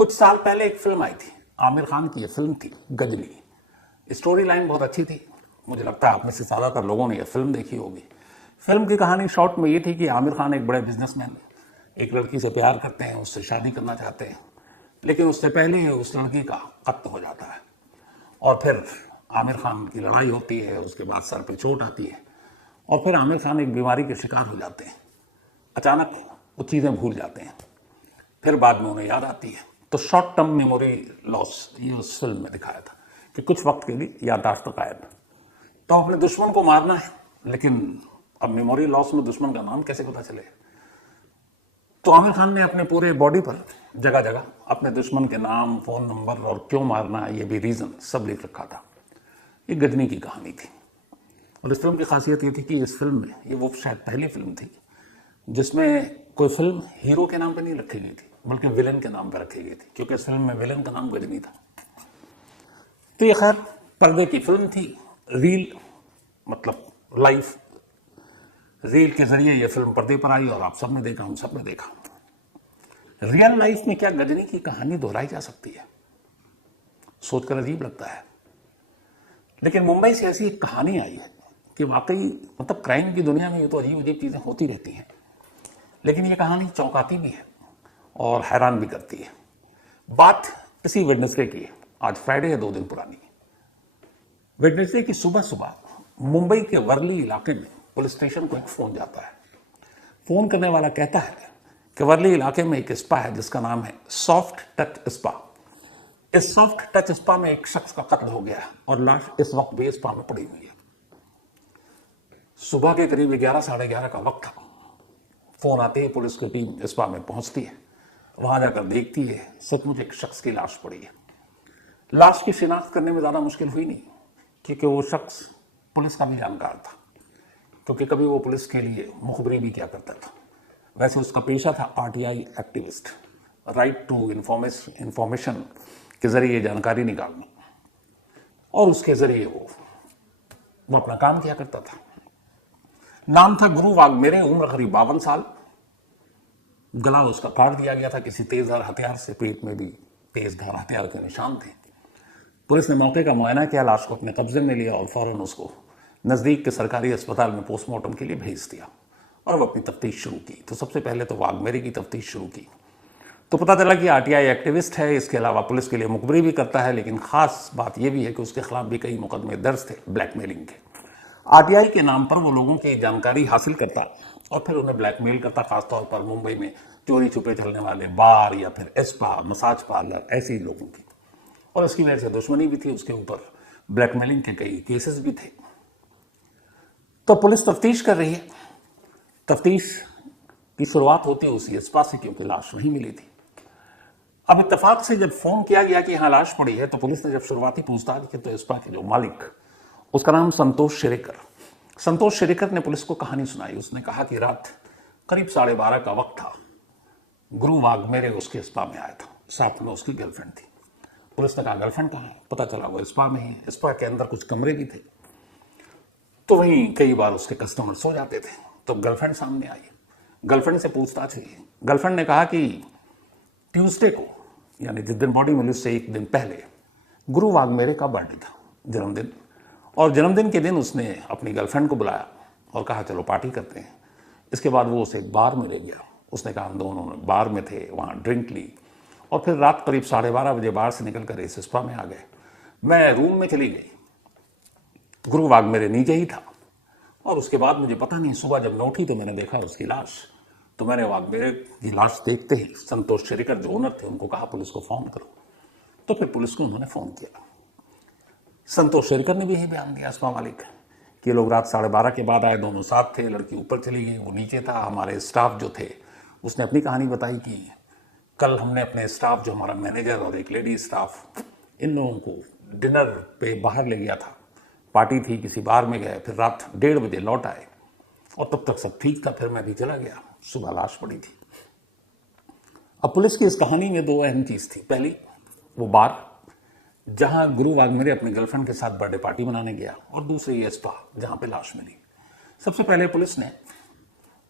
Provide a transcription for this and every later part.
कुछ साल पहले एक फिल्म आई थी, आमिर खान की ये फिल्म थी गजनी। स्टोरी लाइन बहुत अच्छी थी। मुझे लगता है आप में से ज़्यादातर लोगों ने यह फिल्म देखी होगी। फिल्म की कहानी शॉर्ट में ये थी कि आमिर खान एक बड़े बिजनेसमैन एक लड़की से प्यार करते हैं, उससे शादी करना चाहते हैं, लेकिन उससे पहले उस लड़की का कत्ल हो जाता है और फिर आमिर खान की लड़ाई होती है। उसके बाद सर पे चोट आती है और फिर आमिर खान एक बीमारी के शिकार हो जाते हैं। अचानक वो चीज़ें भूल जाते हैं, फिर बाद में उन्हें याद आती है। तो शॉर्ट टर्म मेमोरी लॉस ये उस फिल्म में दिखाया था कि कुछ वक्त के लिए याददाश्त तो गायब। तो अपने दुश्मन को मारना है, लेकिन अब मेमोरी लॉस में दुश्मन का नाम कैसे पता चले? तो आमिर खान ने अपने पूरे बॉडी पर जगह जगह अपने दुश्मन के नाम, फोन नंबर और क्यों मारना है ये भी रीजन सब लिख रखा था। ये गजनी की कहानी थी और इस फिल्म की खासियत ये थी कि इस फिल्म में ये वो शायद पहली फिल्म थी जिसमें कोई फिल्म हीरो के नाम पे नहीं रखी गई थी, बल्कि विलन के नाम पे रखी गई थी, क्योंकि इस फिल्म में विलन का नाम गजनी था। तो ये खैर पर्दे की फिल्म थी, रील मतलब लाइफ, रील के जरिए ये फिल्म पर्दे पर आई और आप सबने देखा, हम सब ने देखा। रियल लाइफ में क्या गजनी की कहानी दोहराई जा सकती है? सोचकर अजीब लगता है। लेकिन मुंबई से ऐसी एक कहानी आई है कि वाकई मतलब क्राइम की दुनिया में ये तो अजीब अजीब चीजें होती रहती हैं, लेकिन ये कहानी चौंकाती भी है और हैरान भी करती है। बात इसी वेडनेसडे की है, आज फ्राइडे है, 2 दिन पुरानी। वेडनेसडे की सुबह सुबह मुंबई के वर्ली इलाके में पुलिस स्टेशन को एक फोन जाता है। फोन करने वाला कहता है कि वर्ली इलाके में एक स्पा है जिसका नाम है सॉफ्ट टच स्पा। इस सॉफ्ट टच स्पा में एक शख्स का कत्ल हो गया है और लाश इस वक्त भी स्पा में पड़ी हुई है। सुबह के करीब 11 साढ़े 11 का वक्त था। फोन आते ही पुलिस की टीम स्पा में पहुंचती है। वहां जाकर देखती है, सचमुच एक शख्स की लाश पड़ी है। लाश की शिनाख्त करने में ज्यादा मुश्किल हुई नहीं, क्योंकि वो शख्स पुलिस का भी जानकार था, क्योंकि कभी वो पुलिस के लिए मुखबरी भी किया करता था। वैसे उसका पेशा था RTI activist, right to information के जरिए जानकारी निकालना, और उसके जरिए वो अपना काम किया करता था। नाम था गुरु वाघमेरे, उम्र करीब 52 साल। गला उसका काट दिया गया था किसी तेजधार हथियार से, पेट में भी तेजधार हथियार के निशान थे। पुलिस ने मौके का मुआयना किया, लाश को अपने कब्जे में लिया और फौरन उसको नजदीक के सरकारी अस्पताल में पोस्टमार्टम के लिए भेज दिया और अब अपनी तफ्तीश शुरू की। तो सबसे पहले तो वाघमेरे की तफ्तीश शुरू की। तो पता चला कि आरटीआई एक्टिविस्ट है, इसके अलावा पुलिस के लिए मुखबरी भी करता है, लेकिन खास बात यह भी है कि उसके खिलाफ भी कई मुकदमे दर्ज थे ब्लैकमेलिंग के। आरटीआई के नाम पर वो लोगों की जानकारी हासिल करता और फिर उन्हें ब्लैकमेल करता, खासतौर पर मुंबई में चोरी छुपे चलने वाले बार या फिर स्पा, मसाज पार्लर, ऐसे ही लोगों की। और इसकी वजह से दुश्मनी भी थी उसके ऊपर, ब्लैकमेलिंग के कई केसेस भी थे। तो पुलिस तफ्तीश कर रही है। तफ्तीश की शुरुआत होती है उसी स्पा से, क्योंकि लाश वहीं मिली थी। अब इत्तेफाक से जब फोन किया गया कि यहाँ लाश पड़ी है, तो पुलिस ने जब शुरुआती पूछताछ की तो स्पा के जो मालिक, उसका नाम संतोष शेरेकर ने पुलिस को कहानी सुनाई। उसने कहा कि रात करीब 12:30 का वक्त था। गुरु वाघमेरे उसके स्पा में आया था, साथ में उसकी गर्लफ्रेंड थी। पुलिस ने कहा गर्लफ्रेंड कहाँ है? पता चला वो स्पा में ही। स्पा के अंदर कुछ कमरे भी थे, तो वहीं कई बार उसके कस्टमर सो जाते थे। तो गर्लफ्रेंड सामने आई, गर्लफ्रेंड से पूछताछ हुई। गर्लफ्रेंड ने कहा कि ट्यूसडे को, यानी जिस दिन बॉडी मिली उससे एक दिन पहले, गुरु वाघमेरे का बर्थडे था, जन्मदिन। और जन्मदिन के दिन उसने अपनी गर्लफ्रेंड को बुलाया और कहा चलो पार्टी करते हैं। इसके बाद वो उसे एक बार में ले गया। उसने कहा हम दोनों बार में थे, वहाँ ड्रिंक ली और फिर रात करीब 12:30 बजे बार से निकलकर इस स्पा में आ गए। मैं रूम में चली गई, गुरु वाघमेरे नीचे ही था और उसके बाद मुझे पता नहीं, सुबह जब मैं उठी तो मैंने देखा उसकी लाश। तो मैंने वाघमेरे की लाश देखते ही संतोष शेरेकर जो ओनर थे उनको कहा पुलिस को फोन करो। तो फिर पुलिस को उन्होंने फोन किया। संतोष शेरेकर ने भी यही बयान दिया, स्पा मालिक, कि लोग रात 12:30 के बाद आए, दोनों साथ थे, लड़की ऊपर चली गई, वो नीचे था। हमारे स्टाफ जो थे, उसने अपनी कहानी बताई कि कल हमने अपने स्टाफ, जो हमारा मैनेजर और एक लेडी स्टाफ, इन लोगों को डिनर पे बाहर ले गया था। पार्टी थी, किसी बार में गए, फिर रात 1:30 बजे लौट आए और तब तक सब ठीक था। फिर मैं भी चला गया, सुबह लाश पड़ी थी। अब पुलिस की इस कहानी में 2 अहम चीज थी। पहली, वो बार जहां गुरु वाघमेरे अपनी गर्लफ्रेंड के साथ बर्थडे पार्टी मनाने गया, और दूसरी ये स्पा जहां पे लाश मिली। सबसे पहले पुलिस ने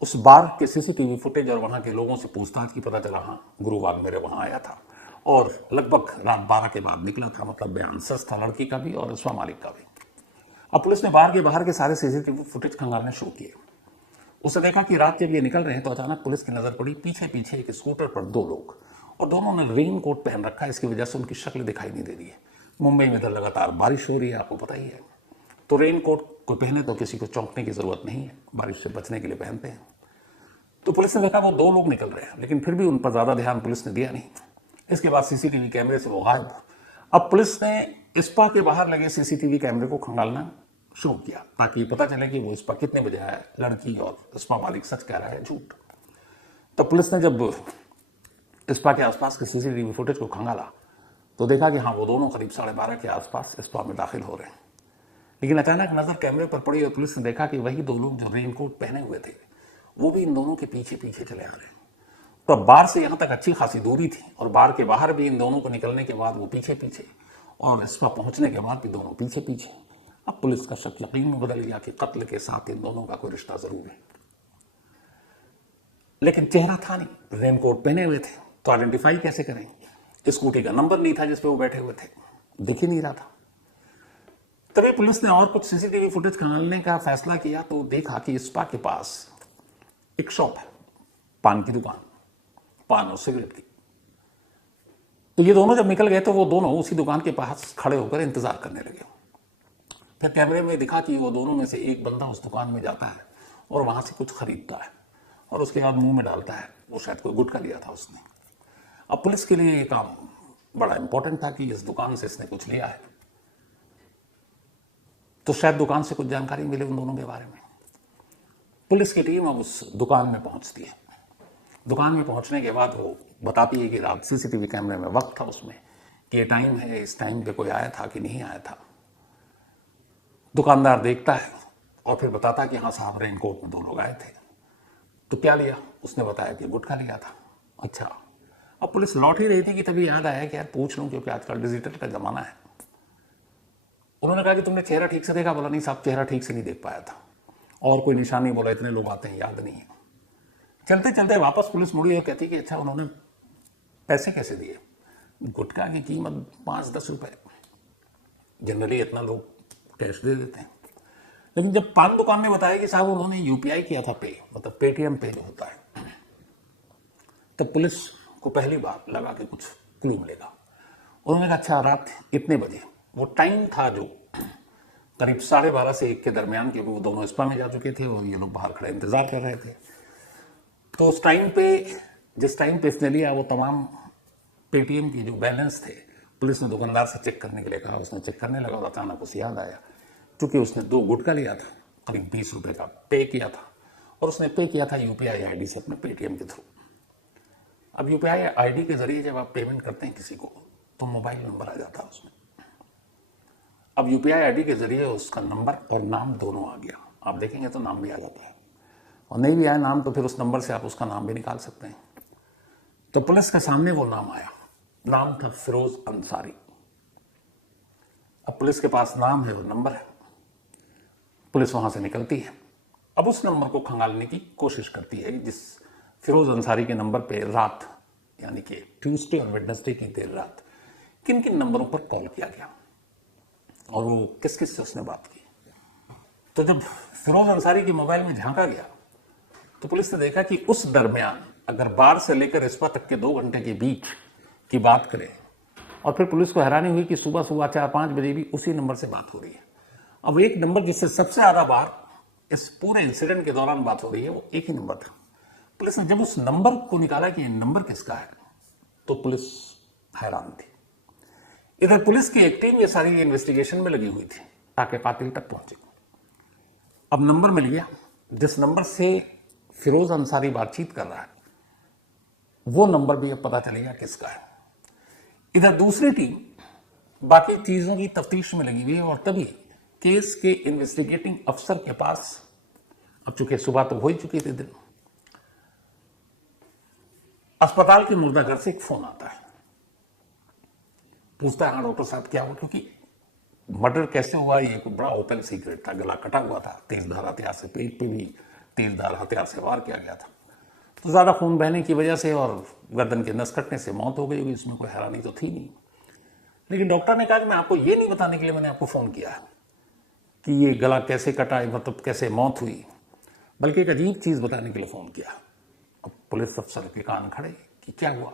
उस बार के सीसीटीवी फुटेज और वहां के लोगों से पूछताछ की। पता चला हाँ, गुरु वाघमेरे वहां आया था और लगभग रात 12 के बाद निकला था, मतलब बयान सच था लड़की का भी और इस्मा मालिक का भी। अब पुलिस ने बाहर के सारे सीसीटीवी फुटेज खंगालने शुरू किए। उसने देखा कि रात जब ये निकल रहे हैं तो अचानक पुलिस की नजर पड़ी पीछे पीछे एक स्कूटर पर दो लोग, और दोनों ने रेन कोट पहन रखा है, इसकी वजह से उनकी शक्ल दिखाई नहीं दे रही है। मुंबई में इधर लगातार बारिश हो रही है, आपको पता ही है, तो रेन कोट को पहने तो किसी को चौंकने की जरूरत नहीं है, बारिश से बचने के लिए पहनते हैं। तो पुलिस ने देखा वो दो लोग निकल रहे हैं, लेकिन फिर भी उन पर ज्यादा ध्यान पुलिस ने दिया नहीं। इसके बाद सीसीटीवी कैमरे से वो गायब। अब पुलिस ने स्पा के बाहर लगे सीसीटीवी कैमरे को खंगालना शुरू किया ताकि पता चले कि वो स्पा कितने बजे आया, लड़की और स्पा मालिक सच कह रहा है झूठ। तब पुलिस ने जब स्पा के आसपास के सीसीटीवी फुटेज को खंगाला तो देखा कि हाँ, वो दोनों करीब 12:30 के आसपास स्पा में दाखिल हो रहे हैं। लेकिन अचानक नजर कैमरे पर पड़ी और पुलिस ने देखा कि वही दो लोग जो रेनकोट पहने हुए थे वो भी इन दोनों के पीछे पीछे चले आ रहे हैं। तो बार से यहां तक अच्छी खासी दूरी थी और बार के बाहर भी इन दोनों को निकलने के बाद वो पीछे पीछे, और स्पा पहुंचने के बाद भी दोनों पीछे पीछे। अब पुलिस का शक यकीन में बदल गया कि कत्ल के साथ इन दोनों का कोई रिश्ता जरूर है। लेकिन चेहरा था नहीं, रेनकोट पहने हुए थे, तो आइडेंटिफाई कैसे करेंगे? स्कूटी का नंबर नहीं था जिसपे वो बैठे हुए थे, दिख ही नहीं रहा था। तभी पुलिस ने और कुछ सीसीटीवी फुटेज खंगालने का फैसला किया तो देखा कि स्पा के पास एक शॉप है, पान की दुकान, पान और सिगरेट की। तो ये दोनों जब निकल गए तो वो दोनों उसी दुकान के पास खड़े होकर इंतजार करने लगे। फिर कैमरे में दिखा कि वो दोनों में से एक बंदा उस दुकान में जाता है और वहां से कुछ खरीदता है और उसके बाद मुंह में डालता है। वो शायद कोई गुटखा लिया था उसने। अब पुलिस के लिए ये काम बड़ा इंपॉर्टेंट था कि इस दुकान से इसने कुछ लिया है, तो शायद दुकान से कुछ जानकारी मिले उन दोनों के बारे में। पुलिस की टीम अब उस दुकान में पहुंचती है। दुकान में पहुंचने के बाद वो बताती है कि रात सीसीटीवी कैमरे में वक्त था उसमें कि ये टाइम है, इस टाइम पे कोई आया था कि नहीं आया था। दुकानदार देखता है और फिर बताता कि हाँ साहब, रेनकोट में दो लोग आए थे। तो क्या लिया? उसने बताया कि गुटखा लिया था। अच्छा। अब पुलिस लौट ही रही थी कि तभी याद आया कि यार पूछ लूं, क्योंकि आजकल डिजिटल का जमाना है। उन्होंने कहा कि तुमने चेहरा ठीक से देखा? बोला नहीं साहब, चेहरा ठीक से नहीं देख पाया था, और कोई निशानी, बोला इतने लोग आते हैं याद नहीं है। चलते चलते वापस पुलिस मुड़ी और कहती कि अच्छा, उन्होंने पैसे कैसे दिए? गुटखा की कीमत 5-10 रुपए, जनरली इतना लोग कैश दे देते हैं। लेकिन जब पान दुकान में बताया कि साहब उन्होंने यूपीआई किया था पे, मतलब पेटीएम पे जो होता है, तब पुलिस को पहली बार लगा कि कुछ क्लू मिलेगा। उन्होंने कहा अच्छा, रात इतने बजे, वो टाइम था जो करीब 12:30 से 1 के दरमियान, क्योंकि वो दोनों स्पा में जा चुके थे और ये लोग बाहर खड़े इंतजार कर रहे थे। तो उस टाइम पे, जिस टाइम पे इसने लिया, वो तमाम पेटीएम की जो बैलेंस थे पुलिस ने दुकानदार से चेक करने के लिए कहा। उसने चेक करने लगा और अचानक उसे याद आया, क्योंकि उसने 2 गुटखा लिया था, करीब 20 रुपए का पे किया था, और उसने पे किया था यूपीआई आईडी से अपने पेटीएम के थ्रू। अब यूपीआई आईडी के जरिए जब आप पेमेंट करते हैं किसी को तो मोबाइल नंबर आ जाता है उसमें। अब यूपीआई आईडी के जरिए उसका नंबर और नाम दोनों आ गया। आप देखेंगे तो नाम भी आ जाता है, और नहीं भी आया नाम तो फिर उस नंबर से आप उसका नाम भी निकाल सकते हैं। तो पुलिस के सामने वो नाम आया, नाम था फिरोज अंसारी। अब पुलिस के पास नाम है और नंबर है, पुलिस वहां से निकलती है। अब उस नंबर को खंगालने की कोशिश करती है जिस फिरोज अंसारी के नंबर पे रात, यानी कि ट्यूसडे और वेडनेसडे की देर रात किन किन नंबरों पर कॉल किया गया और वो किस किस से उसने बात की। तो जब फिरोज अंसारी की मोबाइल में झांका गया तो पुलिस ने देखा कि उस दरमियान अगर बार से लेकर स्पा तक के 2 घंटे के बीच की बात करें, और फिर पुलिस को हैरानी हुई कि सुबह 4-5 बजे भी उसी नंबर से बात हो रही है। अब एक नंबर जिससे सबसे ज्यादा बार इस पूरे इंसिडेंट के दौरान बात हो रही है, वो एक ही नंबर था। पुलिस ने जब उस नंबर को निकाला कि नंबर किसका है, तो पुलिस हैरान थी। इधर पुलिस की एक टीम ये सारी इन्वेस्टिगेशन में लगी हुई थी ताकि कातिल तक पहुंचे। अब नंबर मिल गया, जिस नंबर से फिरोज अंसारी बातचीत कर रहा है वो नंबर भी अब पता चलेगा किसका है। इधर दूसरी टीम बाकी चीजों की तफ्तीश में लगी हुई है, और तभी केस के इन्वेस्टिगेटिंग अफसर के पास, अब चूंकि सुबह तो हो ही चुकी थी दिन, अस्पताल के मुर्दाघर से एक फोन आता है। पूछता है हाँ डॉक्टर साहब क्या हुआ, क्योंकि मर्डर कैसे हुआ ये कोई बड़ा ओपन सीक्रेट था। गला कटा हुआ था, तेज धार हथियार से, पेट पे भी तेज धार हथियार से वार किया गया था। तो ज़्यादा खून बहने की वजह से और गर्दन के नस कटने से मौत हो गई होगी, इसमें कोई हैरानी तो थी नहीं। लेकिन डॉक्टर ने कहा कि मैं आपको ये नहीं बताने के लिए मैंने आपको फ़ोन किया कि ये गला कैसे कटा, मतलब कैसे मौत हुई, बल्कि एक अजीब चीज़ बताने के लिए फ़ोन किया। अब पुलिस अफसर के कान खड़े कि क्या हुआ।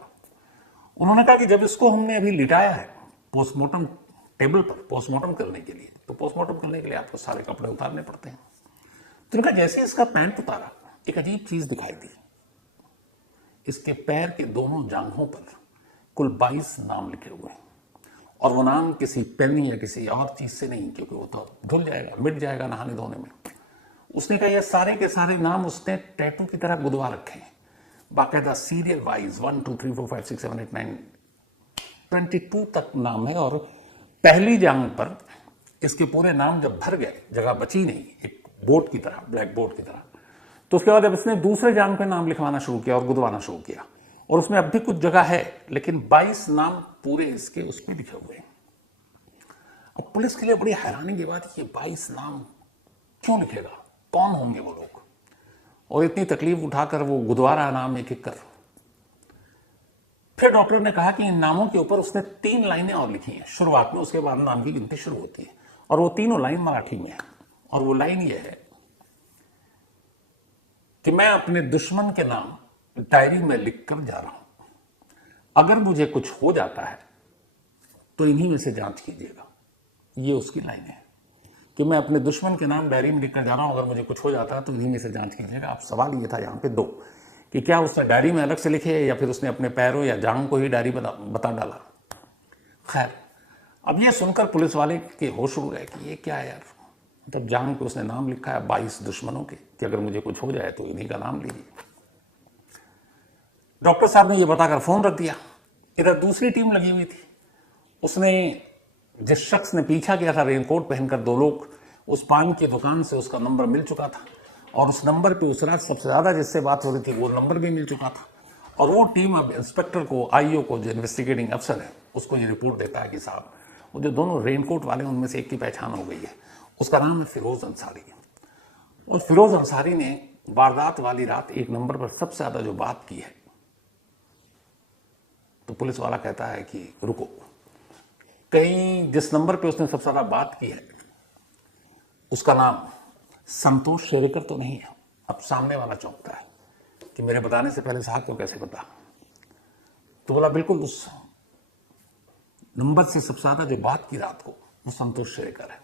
उन्होंने कहा कि जब इसको हमने अभी लिटाया है पोस्टमार्टम टेबल पर पोस्टमार्टम करने के लिए, तो पोस्टमार्टम करने के लिए आपको सारे कपड़े उतारने पड़ते हैं। तो उनका जैसे इसका पैंट उतारा, एक अजीब चीज़ दिखाई दी। इसके पैर के दोनों जांघों पर कुल 22 नाम लिखे हुए हैं, और वो नाम किसी पेन या किसी और चीज से नहीं, क्योंकि वो तो धुल जाएगा, मिट जाएगा नहाने धोने में। उसने कहा ये सारे के सारे नाम उसने टैटू की तरह गुदवा रखे हैं, बाकायदा सीरियल वाइज 1 2 3 4 5 6 7 8 9 22 तक नाम है। और पहली जांघ पर इसके पूरे नाम जब भर गए, जगह बची नहीं, एक बोर्ड की तरह, ब्लैक बोर्ड की तरह, तो उसके बाद अब इसने दूसरे जांघ पे नाम लिखवाना शुरू किया और गुदवाना शुरू किया, और उसमें अब भी कुछ जगह है, लेकिन 22 नाम पूरे इसके उस पर लिखे हुए हैं। अब पुलिस के लिए बड़ी हैरानी की बात है कि 22 नाम क्यों लिखेगा, कौन होंगे वो लोग, और इतनी तकलीफ उठाकर वो गुदवा रहा नाम एक एक कर। फिर डॉक्टर ने कहा कि इन नामों के ऊपर उसने 3 लाइनें और लिखी हैं शुरुआत में, उसके बाद नाम की गिनती शुरू होती है, और वो तीनों लाइन मराठी में है। और वो लाइन ये है कि मैं अपने दुश्मन के नाम डायरी में लिखकर जा रहा हूं, अगर मुझे कुछ हो जाता है तो इन्हीं में से जांच कीजिएगा। ये उसकी लाइन है कि मैं अपने दुश्मन के नाम डायरी में लिखकर जा रहा हूं, अगर मुझे कुछ हो जाता है तो इन्हीं में से जांच कीजिएगा। अब सवाल ये था यहाँ पे 2 कि क्या उसने डायरी में अलग से लिखे या फिर उसने अपने पैरों या जांग को ही डायरी बता डाला। खैर, अब ये सुनकर पुलिस वाले के होश उड़ गए कि ये क्या है यार, मतलब जांग पे उसने नाम लिखा है 22 दुश्मनों के कि अगर मुझे कुछ हो जाए तो इन्हीं का नाम लीजिए। डॉक्टर साहब ने ये बताकर फोन रख दिया। इधर दूसरी टीम लगी हुई थी, उसने जिस शख्स ने पीछा किया था रेनकोट पहनकर 2 लोग, उस पान की दुकान से उसका नंबर मिल चुका था, और उस नंबर पे उस रात सबसे ज्यादा जिससे बात हो रही थी वो नंबर भी मिल चुका था। और वो टीम अब इंस्पेक्टर को, आईओ को, जो इन्वेस्टिगेटिंग अफसर है, उसको ये रिपोर्ट देता है कि साहब वो जो दोनों रेनकोट वाले उनमें से एक की पहचान हो गई है, उसका नाम है फिरोज अंसारी। और फिरोज अंसारी ने वारदात वाली रात एक नंबर पर सबसे ज्यादा जो बात की है। तो पुलिस वाला कहता है कि रुको, कहीं जिस नंबर पे उसने सबसे ज्यादा बात की है उसका नाम संतोष शेरेकर तो नहीं है। अब सामने वाला चौंकता है कि मेरे बताने से पहले साहब को कैसे पता। तो बोला बिल्कुल, उस नंबर से सबसे ज्यादा जो बात की रात को वो संतोष शेरेकर है,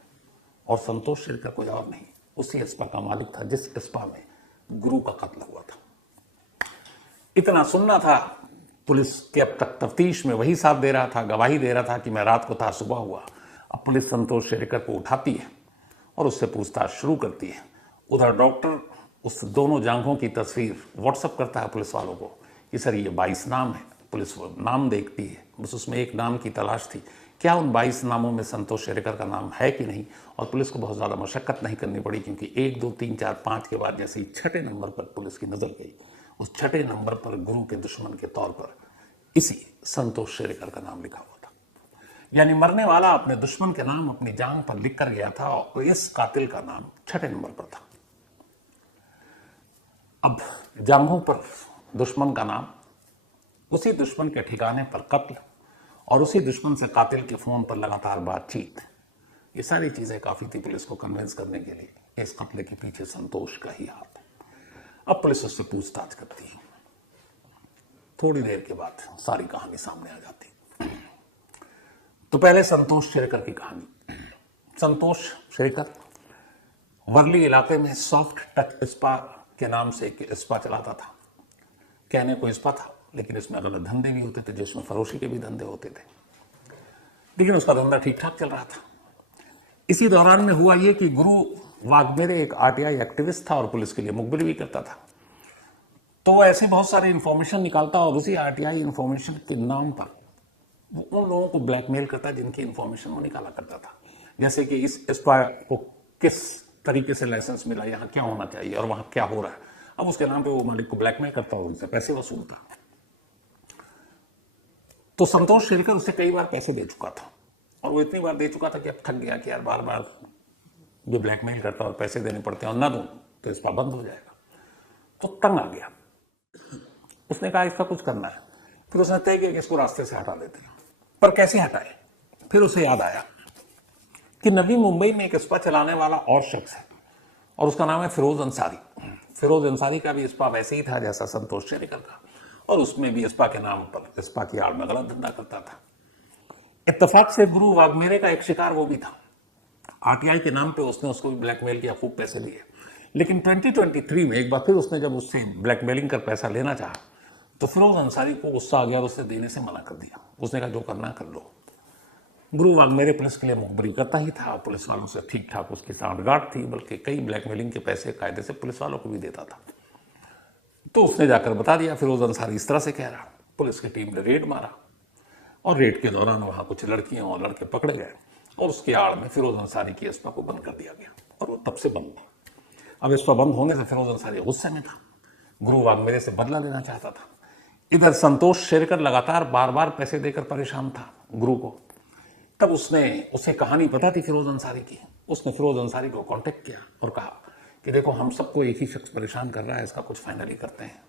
और संतोष शेरेकर कोई और नहीं, उसी अस्पा का मालिक था जिस अस्पा में गुरु का कत्ल हुआ था। इतना सुनना था पुलिस के, अब तक तफ्तीश में वही साथ दे रहा था, गवाही दे रहा था कि मैं रात को था, सुबह हुआ। अब पुलिस संतोष शेरेकर को उठाती है और उससे पूछताछ शुरू करती है। उधर डॉक्टर उस दोनों जांघों की तस्वीर व्हाट्सअप करता है पुलिस वालों को कि सर ये 22 नाम है। पुलिस नाम देखती है, बस उसमें एक नाम की तलाश थी, क्या उन 22 नामों में संतोष शेरेकर का नाम है कि नहीं। और पुलिस को बहुत ज़्यादा मशक्कत नहीं करनी पड़ी, क्योंकि 1 2 3 4 5 के बाद जैसे ही 6ठे नंबर पर पुलिस की नज़र गई, उस 6ठे नंबर पर गुरु के दुश्मन के तौर पर इसी संतोष शेरेकर का नाम लिखा हुआ था। यानी मरने वाला अपने दुश्मन के नाम अपनी जान पर लिख कर गया था, और इस कातिल का नाम 6ठे नंबर पर था। अब जांघों पर दुश्मन का नाम, उसी दुश्मन के ठिकाने पर कत्ल, और उसी दुश्मन से कातिल के फोन पर लगातार बातचीत, ये सारी चीजें काफी थी पुलिस को कन्विंस करने के लिए इस कत्ले के पीछे संतोष का ही हाथ है। अब पुलिस उससे पूछताछ करती है। थोड़ी देर के बाद सारी कहानी सामने आ जाती। तो पहले संतोष शेरेकर की कहानी। संतोष शेरेकर वर्ली इलाके में सॉफ्ट टच स्पा के नाम से एक स्पा चलाता था। कहने को स्पा था, लेकिन इसमें गलत धंधे भी होते थे, जिसमें फरोशी के भी धंधे होते थे, लेकिन उसका धंधा ठीक ठाक चल रहा था। इसी दौरान में हुआ ये कि गुरु वाघमेरे एक आरटीआई एक्टिविस्ट था और पुलिस के लिए मुखबिर भी करता था। तो ऐसे बहुत सारे इंफॉर्मेशन निकालता, और उसी आरटीआई इंफॉर्मेशन के नाम पर वो उन लोगों को ब्लैकमेल करता जिनकी इंफॉर्मेशन वो निकाला करता था। जैसे कि इस स्पा को किस तरीके से लाइसेंस मिला, यहाँ क्या होना चाहिए और वहां क्या हो रहा है। अब उसके नाम पे वो मालिक को ब्लैकमेल करता और उनसे पैसे वसूलता। तो संतोष शेरेकर उसे कई बार पैसे दे चुका था, और वो इतनी बार दे चुका था कि अब थक गया कि यार बार बार ये ब्लैकमेल करता और पैसे देने पड़ते हैं, और ना दूं तो स्पा बंद हो जाएगा। तो तंग आ गया। उसने कहा इसका कुछ करना है। फिर उसने तय किया कि इसको रास्ते से हटा देते हैं, पर कैसे हटाए। फिर उसे याद आया कि नवी मुंबई में एक स्पा चलाने वाला और शख्स है और उसका नाम है फिरोज अंसारी। फिरोज अंसारी का भी स्पा वैसे ही था जैसा संतोष शेरिकर का, और उसमें भी स्पा के नाम पर स्पा की आड़ में गलत धंधा करता था। इत्तेफाक से गुरु वाग्मेरे का एक शिकार वो भी था। आरटीआई के नाम पे उसने उसको भी ब्लैकमेल किया, खूब पैसे लिए। लेकिन 2023 में एक बार फिर उसने जब उससे ब्लैकमेलिंग कर पैसा लेना चाहा तो फिरोज अंसारी को गुस्सा आ गया और उसने देने से मना कर दिया। उसने कहा जो करना कर लो। गुरु वाग्मेरे पुलिस के लिए मुखबरी करता ही था, पुलिस वालों से ठीक ठाक उसकी सांठगांठ थी, बल्कि कई ब्लैकमेलिंग के पैसे कायदे से पुलिस वालों को भी देता था। तो उसने जाकर बता दिया फिरोज अंसारी इस तरह से कह रहा। पुलिस की टीम ने रेड मारा और रेड के दौरान वहां कुछ लड़कियां और लड़के पकड़े गए और उसके आड़ में फिरोज अंसारी की स्पा को बंद कर दिया गया और वो तब से बंद था। अब स्पा बंद होने से फिरोज अंसारी गुस्से में था, गुरु वाग्मेरे से बदला लेना चाहता था। इधर संतोष शेरकर लगातार बार बार पैसे देकर परेशान था गुरु को। तब उसे कहानी पता थी फिरोज अंसारी की। उसने फिरोज अंसारी को कांटेक्ट किया और कहा कि देखो हम सबको एक ही शख्स परेशान कर रहा है, इसका कुछ फाइनली करते हैं।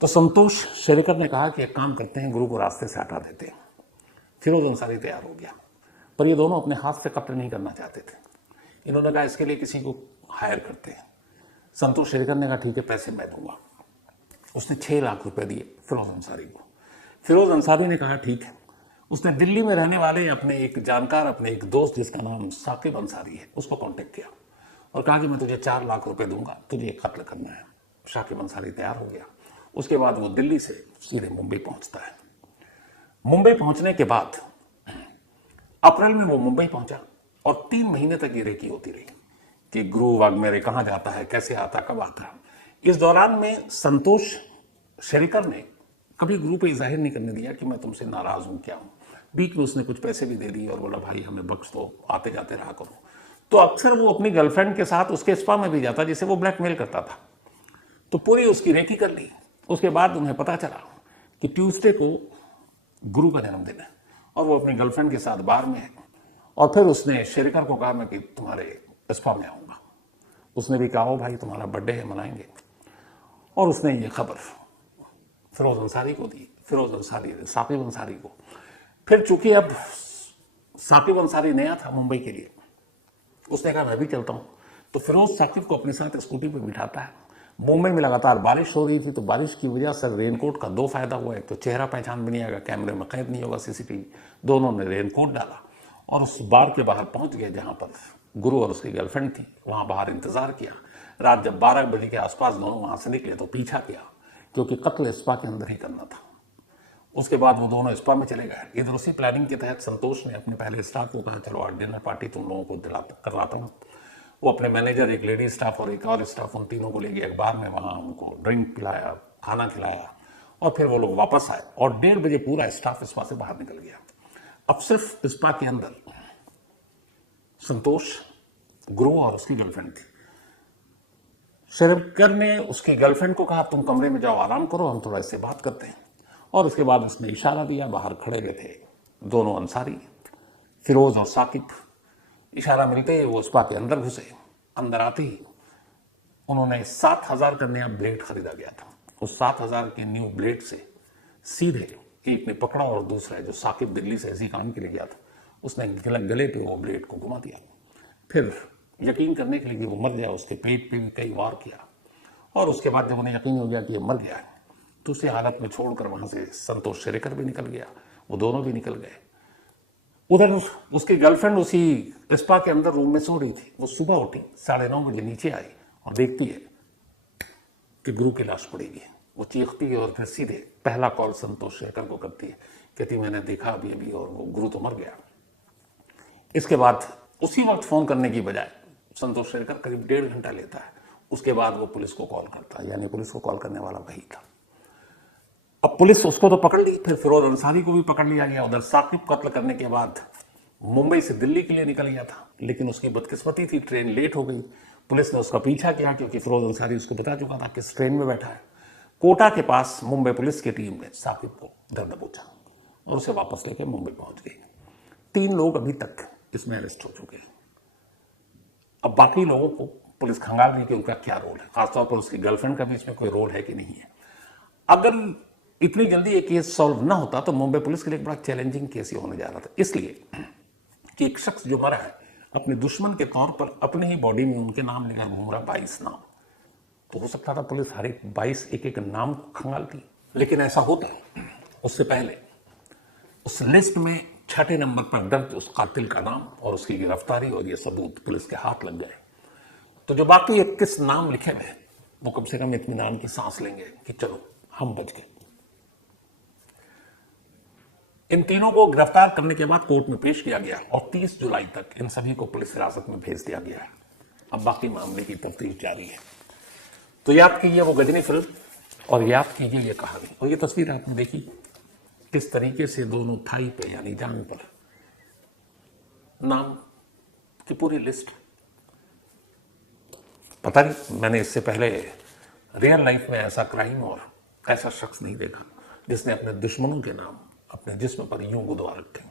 तो संतोष शेरकर ने कहा कि एक काम करते हैं, गुरु को रास्ते से हटा देते हैं। फिरोज अंसारी तैयार हो गया, पर ये दोनों अपने हाथ से कत्ल नहीं करना चाहते थे। इन्होंने कहा इसके लिए किसी को हायर करते हैं। संतोष शेरकर ने कहा ठीक है, पैसे मैं दूंगा। उसने 6 लाख रुपए दिए फिरोज अंसारी को। फिरोज अंसारी ने कहा ठीक है। उसने दिल्ली में रहने वाले अपने एक जानकार, अपने एक दोस्त जिसका नाम साकिब अंसारी है, उसको कांटेक्ट किया और कहा कि मैं तुझे 4 लाख रुपए दूंगा, तुझे एक कत्ल करना है। साकिब अंसारी तैयार हो गया। उसके बाद वो दिल्ली से सीधे मुंबई पहुंचता है। मुंबई पहुंचने के बाद अप्रैल में वो मुंबई पहुंचा और 3 महीने तक ये रेकी होती रही कि गुरु वाग्मेरे कहां जाता है, कैसे आता, कब आता। इस दौरान में संतोष शेरिकर ने कभी गुरु पे जाहिर नहीं करने दिया कि मैं तुमसे नाराज हूं, क्या हूं। बीच में उसने कुछ पैसे भी दे दिए और बोला भाई हमें बख्श दो, आते जाते रहा करो। तो अक्सर वो अपनी गर्लफ्रेंड के साथ उसके स्पा में भी जाता जिसे वो ब्लैकमेल करता था। तो पूरी उसकी रेकी कर ली। उसके बाद उन्हें पता चला कि ट्यूसडे को गुरु का जन्मदिन है और वो अपनी गर्लफ्रेंड के साथ बार में है। और फिर उसने शेरिकर को कहा मैं कि तुम्हारे स्पा में आऊंगा। उसने भी कहा ओ भाई तुम्हारा बर्थडे है, मनाएंगे। और उसने ये खबर फिरोज अंसारी को दी। फिरोज अंसारी ने साकिब अंसारी को। फिर चूंकि अब साकिब अंसारी नया था मुंबई के लिए, उसने कहा मैं भी चलता हूं। तो फिरोज साकिब को अपने साथ स्कूटी पर बिठाता है। मुंबई में लगातार बारिश हो रही थी, तो बारिश की वजह से रेनकोट का 2 फायदा हुआ। एक तो चेहरा पहचान भी नहीं आएगा, कैमरे में कैद नहीं होगा सीसीटीवी। दोनों ने रेनकोट डाला और उस बार के बाहर पहुंच गए जहां पर गुरु और उसकी गर्लफ्रेंड थी। वहां बाहर इंतजार किया। रात जब 12 बजे के आसपास दोनों वहां से निकले तो पीछा किया, क्योंकि कत्ल स्पा के अंदर ही करना था। उसके बाद वो दोनों स्पा में चले गए। इधर उसी प्लानिंग के तहत संतोष ने अपने पहले स्टाफ को कहा चलो आज डिनर पार्टी तुम लोगों को करवाता हूँ। वो अपने मैनेजर, एक लेडी स्टाफ और एक और स्टाफ, उन तीनों को ले गया एक बार में। वहां उनको ड्रिंक पिलाया, खाना खिलाया और फिर वो लोग वापस आए और 1:30 बजे पूरा स्टाफ स्पा से बाहर निकल गया। अब सिर्फ स्पा के अंदर संतोष, गुरु और उसकी गर्लफ्रेंड थी। शेरकर ने उसकी गर्लफ्रेंड को कहा तुम कमरे में जाओ, आराम करो, हम थोड़ा इससे बात करते हैं। और उसके बाद उसने इशारा दिया। बाहर खड़े हुए थे दोनों अंसारी, फिरोज और साकिब। इशारा मिलते ही वो स्पा के अंदर घुसे। अंदर आते ही उन्होंने 7,000 का नया ब्लेड खरीदा गया था। उस 7,000 के न्यू ब्लेड से सीधे एक ने पकड़ा और दूसरा जो साकिब दिल्ली से इसी काम के लिए गया था, उसने गले पे वो ब्लेड को घुमा दिया। फिर यकीन करने के लिए कि वो मर गया, उसके पेट पे भी कई वार किया। और उसके बाद जब उन्हें यकीन हो गया कि ये मर गया है, तो उसी हालत में छोड़कर वहां से संतोष शेरिकर भी निकल गया। वो दोनों भी निकल गए। उधर उसकी गर्लफ्रेंड उसी स्पा के अंदर रूम में सो रही थी। वो सुबह उठी, 9:30 बजे नीचे आई और देखती है कि गुरु की लाश पड़ी है। वो चीखती है और फिर सीधे पहला कॉल संतोष शेखर को करती है। कहती मैंने देखा अभी अभी और वो गुरु तो मर गया। इसके बाद उसी वक्त फोन करने की बजाय संतोष शेखर करीब 1.5 घंटा लेता है। उसके बाद वो पुलिस को कॉल करता है, यानी पुलिस को कॉल करने वाला वही था। अब पुलिस उसको तो पकड़ ली, फिर फिरोज अंसारी को भी पकड़ लिया गया। उधर साकिब कत्ल करने के बाद मुंबई से दिल्ली के लिए निकल गया था, लेकिन उसकी बदकिस्मती थी, ट्रेन लेट हो गई। पुलिस ने उसका पीछा किया क्योंकि फिरोज अंसारी उसको बता चुका था किस ट्रेन में बैठा है। कोटा के पास मुंबई पुलिस की टीम ने साकिब को धर दबोचा और उसे वापस लेके मुंबई पहुंच गई। 3 लोग अभी तक इसमें अरेस्ट हो चुके हैं। अब बाकी लोगों को पुलिस खंगाल रही कि उनका क्या रोल है, खासतौर पर उसकी गर्लफ्रेंड का भी इसमें कोई रोल है कि नहीं है। अगर इतनी जल्दी ये केस सॉल्व ना होता तो मुंबई पुलिस के लिए एक बड़ा चैलेंजिंग केस ही होने जा रहा था, इसलिए कि एक शख्स जो मरा है अपने दुश्मन के तौर पर अपने ही बॉडी में उनके नाम लेकर घूम रहा 22 नाम, तो हो सकता था पुलिस हर एक 22 एक नाम खंगालती, लेकिन ऐसा होता उससे पहले उस लिस्ट में 6ठे नंबर पर दर्ज उस कातिल का नाम और उसकी गिरफ्तारी और ये सबूत पुलिस के हाथ लग गए, तो जो बाकी 21 नाम लिखे हुए वो कम से कम इत्मीनान की सांस लेंगे कि चलो हम बच गए। इन तीनों को गिरफ्तार करने के बाद कोर्ट में पेश किया गया और 30 जुलाई तक इन सभी को पुलिस हिरासत में भेज दिया गया है। अब बाकी मामले की तफ्तीश जारी है। तो याद कीजिए वो गजनी फिल्म और याद कीजिए ये कहानी, और ये तस्वीर आपने देखी किस तरीके से दोनों थाई पे यानी जांग पर नाम की पूरी लिस्ट। पता नहीं, मैंने इससे पहले रियल लाइफ में ऐसा क्राइम और ऐसा शख्स नहीं देखा जिसने अपने दुश्मनों के नाम अपने जिस्म पर यूं गुदवा रखे।